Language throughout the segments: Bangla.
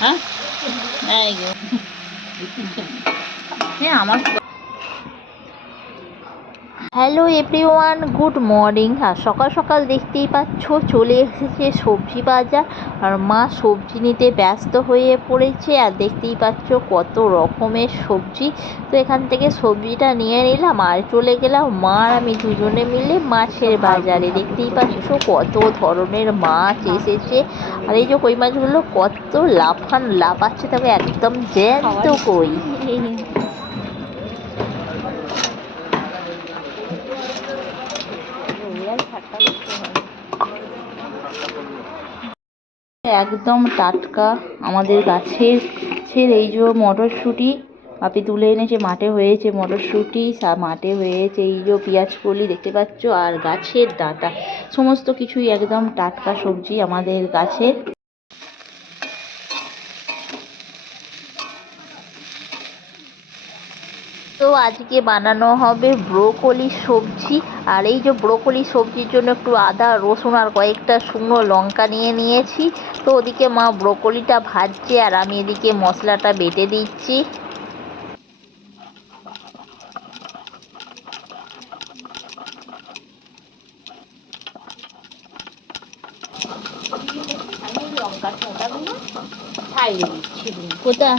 হ্যাঁ হ্যাঁ আমার হ্যালো এভরিওয়ান, গুড মর্নিং। আর সকাল সকাল দেখতেই পাচ্ছ চলে এসেছে সবজি বাজার, আর মা সবজি নিতে ব্যস্ত হয়ে পড়েছে। আর দেখতেই পাচ্ছ কত রকমের সবজি। তো এখান থেকে সবজিটা নিয়ে নিলাম আর চলে গেলাম মা আর আমি দুজনে মিলে মাছের বাজারে। দেখতেই পাচ্ছ কত ধরনের মাছ এসেছে। আর এই যে কই মাছগুলো কত লাফাচ্ছে, তবে একদম জ্যান্ত কই। একদম টাটকা আমাদের গাছের এই যে মটরশুঁটি আপনি তুলে এনেছে, মাঠে হয়েছে মটরশুঁটি, মাঠে হয়েছে এই যে পেঁয়াজ কলি দেখতে পাচ্ছ, আর গাছের ডাঁটা সমস্ত কিছুই একদম টাটকা সবজি আমাদের গাছের। তো আজকে বানানো হবে ব্রোকলি সবজি। আর এই যে ব্রোকলি সবজির জন্য একটু আদা রসুন আর কয়েকটা শুকনো লঙ্কা নিয়ে নিয়েছি। তো ওদিকে মা ব্রোকলিটা ভাজছে আর আমি এদিকে মশলাটা বেটে দিচ্ছি। লঙ্কার ফোঁটাগুলো ছাড়িয়ে দিচ্ছি। কোথা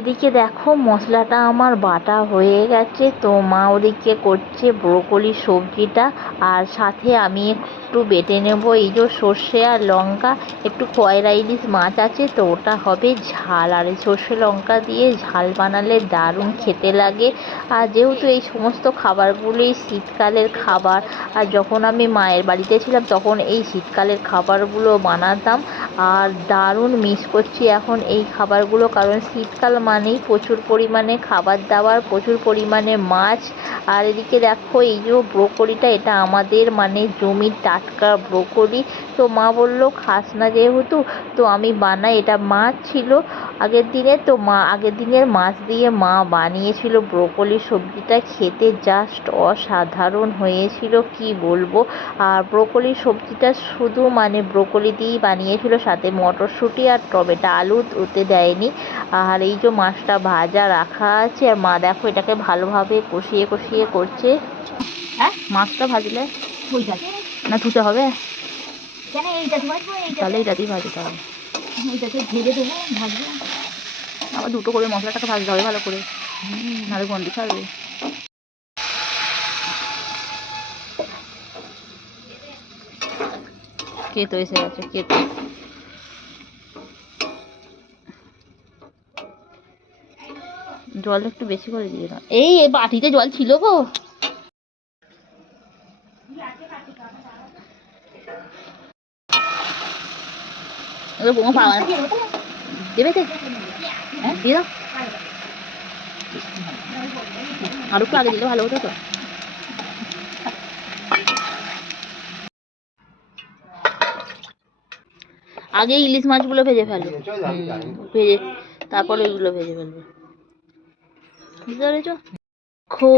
এদিকে দেখো মশলাটা আমার বাটা হয়ে গেছে। তো মা ওদিকে করছে ব্রোকলি সবজিটা, আর সাথে আমি একটু বেটে নেব এই যে সর্ষে আর লঙ্কা। একটু কয়রা ইলিশ মাছ আছে, তো ওটা হবে ঝাল, আর এই সর্ষে লঙ্কা দিয়ে ঝাল বানালে দারুণ খেতে লাগে। আর যেহেতু এই সমস্ত খাবারগুলোই শীতকালের খাবার, আর যখন আমি মায়ের বাড়িতে ছিলাম তখন এই শীতকালের খাবারগুলো বানাতাম। আর দারুণ মিস করছি এখন এই খাবারগুলো, কারণ শীতকাল মানেই প্রচুর পরিমাণে খাবার দাবার, প্রচুর পরিমাণে মাছ। আর এদিকে দেখো এই যে ব্রোকলিটা, এটা আমাদের মানে জমির টাটকা ব্রোকলি। তো মা বললো খাস না যেহেতু, তো আমি বানাই। এটা মাছ ছিল আগের দিনে, তো মা আগের দিনের মাছ দিয়ে মা বানিয়েছিল ব্রোকলি সবজিটা, খেতে জাস্ট অসাধারণ হয়েছিল কি বলবো। আর ব্রোকলি সবজিটা শুধু মানে ব্রোকলি দিয়েই বানিয়েছিল, সাথে মটরশুঁটি আর টমেটো, আলু ওতে দেয়নি। আর এই যে মাছটা ভাজা রাখা আছে, আর মা দেখো এটাকে ভালোভাবে কষিয়ে কষিয়ে করছে। হ্যাঁ মাছটা ভাজলে না ধুতে হবে, তাহলে এইটা দিয়ে ভাজতে হবে। আবার দুটো করে মশলাটাকে ভাজতে হবে ভালো করে, নাহলে গন্ধ ছাড়বে। কেতো এসে গেছে, কেতো। জল একটু বেশি করে দিয়ে দাও। এই বাটিতে জল ছিল গো। দেবে তো, হ্যাঁ দিয়ে দাও। আর একটু আগে দিলে ভালো হতো তো। আগে ইলিশ মাছগুলো ভেজে ফেলো, ভেজে তারপরে ওইগুলো ভেজে ফেলবে, বুঝতে পেরেছ? দেখো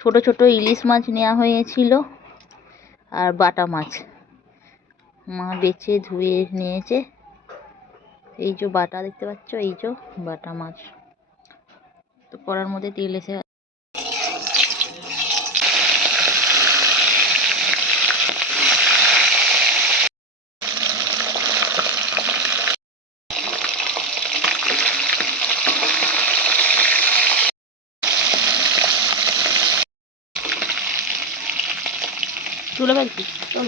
ছোট ছোট ইলিশ মাছ নেওয়া হয়েছিল, আর বাটা মাছ মা বেছে ধুয়ে নিয়েছে। এই যে বাটা দেখতে পাচ্ছ, এই যে বাটা মাছ। তো কড়ার মধ্যে তেল এসে তুলে ফেলছি। চল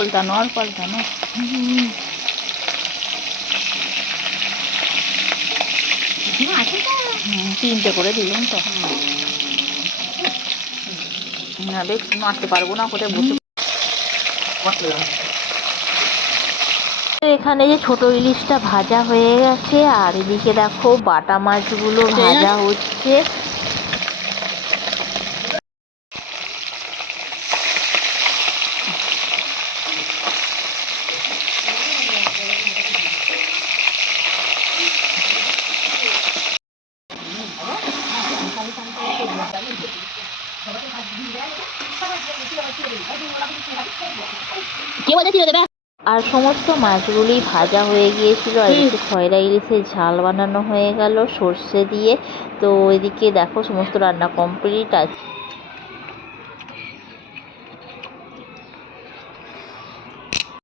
উল্টানো আর পাল্টানো। তিনটে করে দিলাম তো, নাহলে নাড়তে পারবো না, কোথায় বসে। এখানে যে ছোট ইলিশটা ভাজা হয়ে গেছে, আর এদিকে দেখো বাটা মাছগুলো ভাজা হচ্ছে। কে বলছে ছিল দেবে? আর সমস্ত মাছগুলি ভাজা হয়ে গিয়েছিল আর এদিকে খয়রা ইলিশের ঝাল বানানো হয়ে গেল সর্ষে দিয়ে। তো এদিকে দেখো সমস্ত রান্না কমপ্লিট।